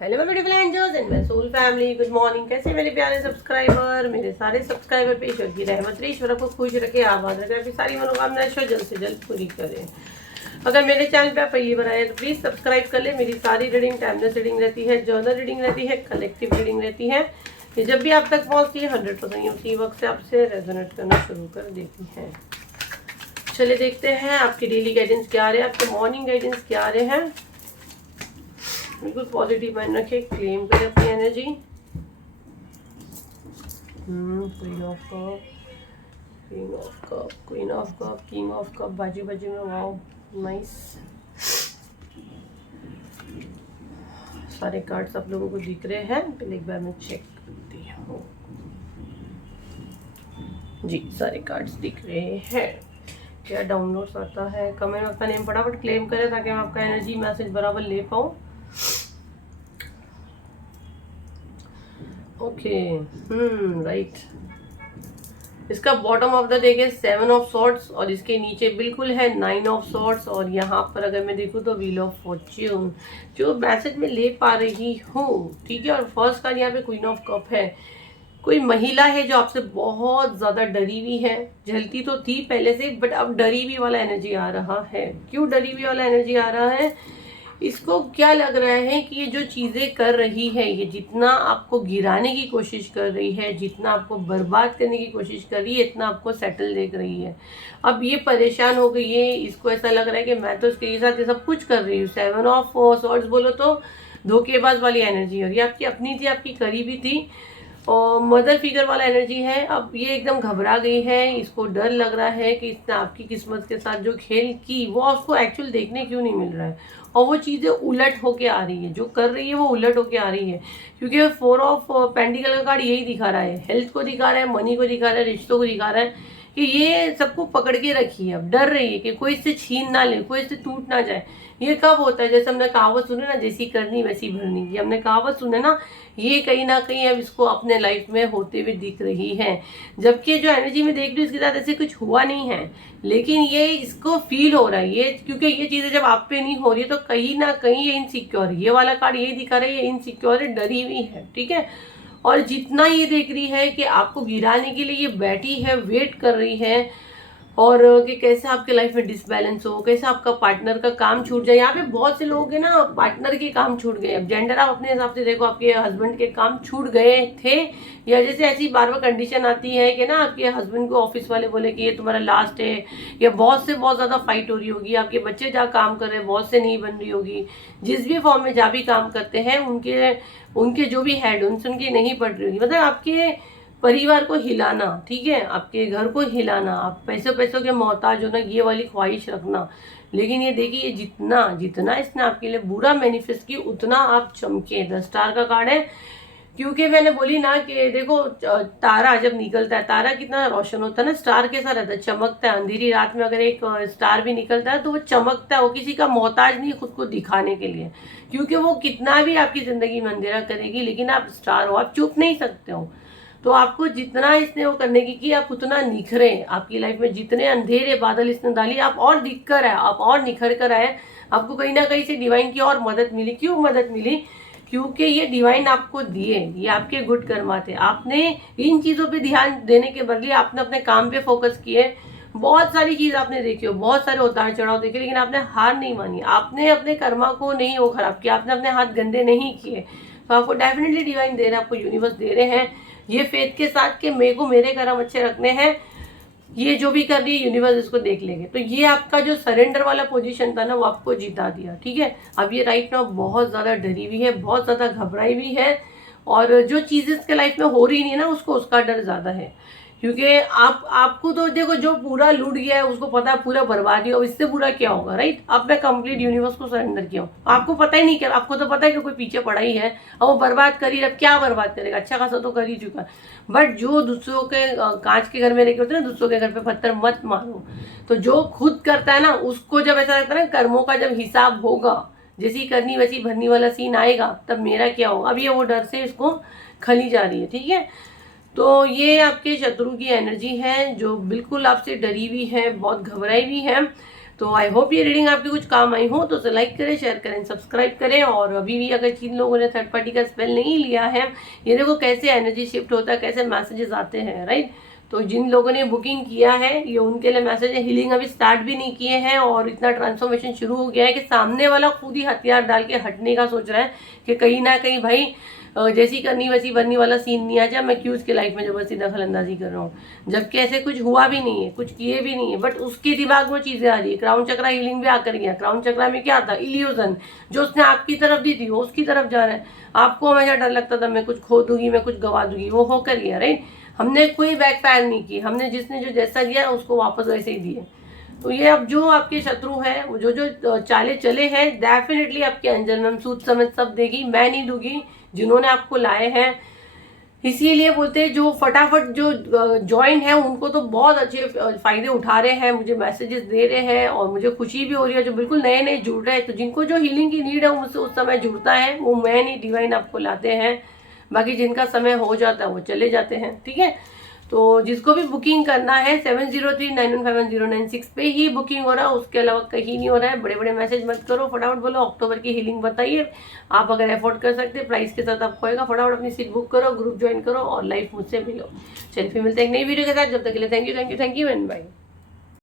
Hello मेरे beautiful angels and my soul family, good morning. कैसे मेरे प्यारे सब्सक्राइबर, मेरे सारे सब्सक्राइबर पे ईश्वर की रहमत रहे, ईश्वर को खुश रखे, आबाद रखे, अपनी सारी मनोकामनाएं ईश्वर जल्द से जल्द पूरी करें। अगर मेरे चैनल पे आप पहली बार आए तो प्लीज़ सब्सक्राइब कर ले। मेरी सारी रीडिंग टाइमलेस रीडिंग रहती है, जर्नल रीडिंग रहती है, कलेक्टिव रीडिंग रहती है। ये जब भी आप तक पहुँचती है 100% उसी वक्त से आपसे रेजोनेट करना शुरू कर देती हैं। चलिए देखते हैं आपकी डेली गाइडेंस क्या आ रहे हैं, आपके मॉर्निंग गाइडेंस क्या आ रहे हैं। बिल्कुल पॉजिटिव माइंड रखे, क्लेम करें अपनी energy. Queen of cup, queen of cup, queen of cup, king of cup, बाजी बाजी में वाओ नाइस। सारे कार्ड्स आप लोगों को दिख रहे हैं, पहले एक बार मैं चेक करती हूँ। जी सारे कार्ड्स दिख रहे हैं। क्या डाउनलोड्स आता है, कमेंट में अपना नेम फटाफट क्लेम करें ताकि मैं आपका एनर्जी मैसेज बराबर ले पाऊँ। Okay right. इसका बॉटम ऑफ द डेक है 7 ऑफ सॉर्ड्स और इसके नीचे बिल्कुल है 9 ऑफ सॉर्ड्स और यहाँ पर अगर मैं देखूँ तो व्हील ऑफ फॉर्च्यून। जो मैसेज में ले पा रही हूँ, ठीक है। और फर्स्ट कार्ड यहाँ पे क्वीन ऑफ कप है। कोई महिला है जो आपसे बहुत ज़्यादा डरी हुई है, जलती तो थी पहले से बट अब डरी हुई वाला एनर्जी आ रहा है। क्यों डरी हुई वाला एनर्जी आ रहा है? इसको क्या लग रहा है कि ये जो चीज़ें कर रही है, ये जितना आपको गिराने की कोशिश कर रही है, जितना आपको बर्बाद करने की कोशिश कर रही है, इतना आपको सेटल देख रही है। अब ये परेशान हो गई है, इसको ऐसा लग रहा है कि मैं तो इसके साथ ये सब कुछ कर रही हूँ। 7 ऑफ सॉर्ड्स बोलो तो धोखेबाज वाली एनर्जी है। ये आपकी अपनी थी, आपकी करीबी थी और मदर फिगर वाला एनर्जी है। अब ये एकदम घबरा गई है, इसको डर लग रहा है कि इसने आपकी किस्मत के साथ जो खेल की वो उसको एक्चुअल देखने क्यों नहीं मिल रहा है और वो चीज़ें उलट होके आ रही है। जो कर रही है वो उलट होके आ रही है, क्योंकि 4 ऑफ पेंटिकल का कार्ड यही दिखा रहा है। हेल्थ को दिखा रहा है, मनी को दिखा रहा है, रिश्तों को दिखा रहा है कि ये सबको पकड़ के रखी है। अब डर रही है कि कोई इससे छीन ना ले, कोई इससे टूट ना जाए। ये कब होता है? जैसे हमने कहावत सुने ना, जैसी करनी वैसी भरनी की, हमने कहावत सुने ना, ये कहीं ना कहीं अब इसको अपने लाइफ में होते हुए दिख रही है। जबकि जो एनर्जी में देख रही हूँ इसके साथ ऐसे कुछ हुआ नहीं है, लेकिन ये इसको फील हो रहा है। ये क्योंकि ये चीज़ें जब आप पे नहीं हो रही है तो कहीं ना कहीं ये इनसिक्योर, ये वाला कार्ड यही दिखा रहा है, ये इनसिक्योर है, डरी हुई है, ठीक है। और जितना ये देख रही है कि आपको गिराने के लिए ये बैठी है, वेट कर रही है और कि कैसे आपके लाइफ में डिसबैलेंस हो, कैसे आपका पार्टनर का काम छूट जाए। यहाँ पे बहुत से लोग हैं ना, पार्टनर के काम छूट गए। अब जेंडर आप अपने हिसाब से देखो, आपके हस्बैंड के काम छूट गए थे, या जैसे ऐसी बार बार कंडीशन आती है कि ना आपके हस्बैंड को ऑफिस वाले बोले कि ये तुम्हारा लास्ट है, या बॉस से बहुत ज़्यादा फाइट हो रही होगी, आपके बच्चे जहाँ काम कर रहे हैं बॉस से नहीं बन रही होगी, जिस भी फॉर्म में जहाँ भी काम करते हैं उनके उनके जो भी हेड उनसे उनकी नहीं पड़ रही होगी। मतलब आपके परिवार को हिलाना, ठीक है, आपके घर को हिलाना, आप पैसों पैसों के मोहताज होना, ये वाली ख्वाहिश रखना। लेकिन ये देखिए, ये जितना जितना इसने आपके लिए बुरा मैनिफेस्ट की उतना आप चमके। 10 स्टार का कार्ड है, क्योंकि मैंने बोली ना कि देखो तारा जब निकलता है, तारा कितना रोशन होता है ना, स्टार कैसा रहता है, चमकता है। अंधेरी रात में अगर एक स्टार भी निकलता है तो वो चमकता है, वो किसी का मोहताज नहीं खुद को दिखाने के लिए, क्योंकि वो कितना भी आपकी जिंदगी में अंधेरा करेगी लेकिन आप स्टार हो, आप चुप नहीं सकते हो। तो आपको जितना इसने वो करने की आप उतना निखरे। आपकी लाइफ में जितने अंधेरे बादल इसने डाली, आप और दिख कर आए, आप और निखर कर आए। आपको कहीं ना कहीं से डिवाइन की और मदद मिली। क्यों मदद मिली? क्योंकि ये डिवाइन आपको दिए, ये आपके गुड कर्मा थे। आपने इन चीज़ों पे ध्यान देने के बदले आपने अपने काम पे फोकस किए। बहुत सारी चीज़ आपने देखी हो, बहुत सारे उतार चढ़ाव देखे, लेकिन आपने हार नहीं मानी। आपने अपने कर्मा को नहीं वो खराब किया, आपने अपने हाथ गंदे नहीं किए। तो आपको डेफिनेटली डिवाइन दे रहे हैं, आपको यूनिवर्स दे रहे हैं ये फेथ के साथ कि मेरे को मेरे कर्म अच्छे रखने हैं, ये जो भी कर रही है यूनिवर्स इसको देख लेंगे। तो ये आपका जो सरेंडर वाला पोजीशन था ना, वो आपको जिता दिया, ठीक है। अब ये राइट नाउ बहुत ज़्यादा डरी हुई है, बहुत ज़्यादा घबराई हुई है, और जो चीज़ें इसके लाइफ में हो रही नहीं है ना, उसको उसका डर ज़्यादा है। क्योंकि आपको तो देखो, जो पूरा लूट गया है उसको पता है पूरा बर्बाद ही हो, इससे पूरा क्या होगा, राइट। अब मैं कंप्लीट यूनिवर्स को सरेंडर किया हूँ, आपको पता ही नहीं, क्या आपको तो पता है कि कोई पीछे पड़ा ही है और वो बर्बाद कर ही, अब क्या बर्बाद करेगा, अच्छा खासा तो कर ही चुका। बट जो दूसरों के कांच के घर में लेके होते हैं ना, दूसरों के घर पे पत्थर मत मारो। तो जो खुद करता है ना, उसको जब ऐसा लगता है ना, कर्मों का जब हिसाब होगा, जैसी करनी वैसी भरनी वाला सीन आएगा, तब मेरा क्या होगा। अब ये वो डर से इसको खली जा रही है, ठीक है। तो ये आपके शत्रु की एनर्जी है जो बिल्कुल आपसे डरी हुई है, बहुत घबराई हुई है। तो आई होप ये रीडिंग आपकी कुछ काम आई हो, तो उसे लाइक करें, शेयर करें, सब्सक्राइब करें। और अभी भी अगर जिन लोगों ने थर्ड पार्टी का स्पेल नहीं लिया है, ये देखो कैसे एनर्जी शिफ्ट होता है, कैसे मैसेजेस आते हैं, राइट। तो जिन लोगों ने बुकिंग किया है ये उनके लिए मैसेज है। हीलिंग अभी स्टार्ट भी नहीं किए हैं और इतना ट्रांसफॉर्मेशन शुरू हो गया है कि सामने वाला खुद ही हथियार डाल के हटने का सोच रहा है कि कहीं ना कहीं भाई जैसी करनी वैसी बनने वाला सीन नहीं आ जाए, मैं क्यों उसके लाइफ में जबरदस्ती दखल अंदाजी कर रहा हूँ, जबकि ऐसे कुछ हुआ भी नहीं है, कुछ किए भी नहीं है, बट उसके दिमाग में चीजें आ रही है। क्राउन चक्रा हीलिंग भी आकर गया। क्राउन चक्रा में क्या था, इल्यूजन, जो उसने आपकी तरफ दी थी वो उसकी तरफ जा रहा है। आपको हमेशा डर लगता था मैं कुछ खो दूंगी, मैं कुछ गवा दूंगी, वो होकर गया, राइट। हमने कोई बैकफायर नहीं की, हमने जिसने जो जैसा दिया उसको वापस वैसे ही दिए। तो ये अब जो आपके शत्रु है, वो जो चाले चले हैं, डेफिनेटली आपके अंजन में सूद समझ सब देगी, मैं नहीं दूंगी, जिन्होंने आपको लाए हैं। इसीलिए बोलते हैं जो फटाफट जो ज्वाइन है उनको तो बहुत अच्छे फायदे उठा रहे हैं, मुझे मैसेजेस दे रहे हैं और मुझे खुशी भी हो रही है। जो बिल्कुल नए नए जुड़ रहे हैं, तो जिनको जो हीलिंग की नीड है मुझसे उस समय जुड़ता है, वो मैं नहीं, डिवाइन आपको लाते हैं। बाकी जिनका समय हो जाता है वो चले जाते हैं, ठीक है। तो जिसको भी बुकिंग करना है 7039151096 पे ही बुकिंग हो रहा है, उसके अलावा कहीं नहीं हो रहा है। बड़े बड़े मैसेज मत करो, फटाफट बोलो अक्टूबर की हीलिंग बताइए। आप अगर अफोर्ड कर सकते हैं प्राइस के साथ आपको होएगा, फटाफट अपनी सीट बुक करो, ग्रुप ज्वाइन करो और लाइफ मुझसे मिलो। चलिए फिर मिलते हैं एक नई वीडियो के साथ, जब तक के लिए थैंक यू एंड बाय।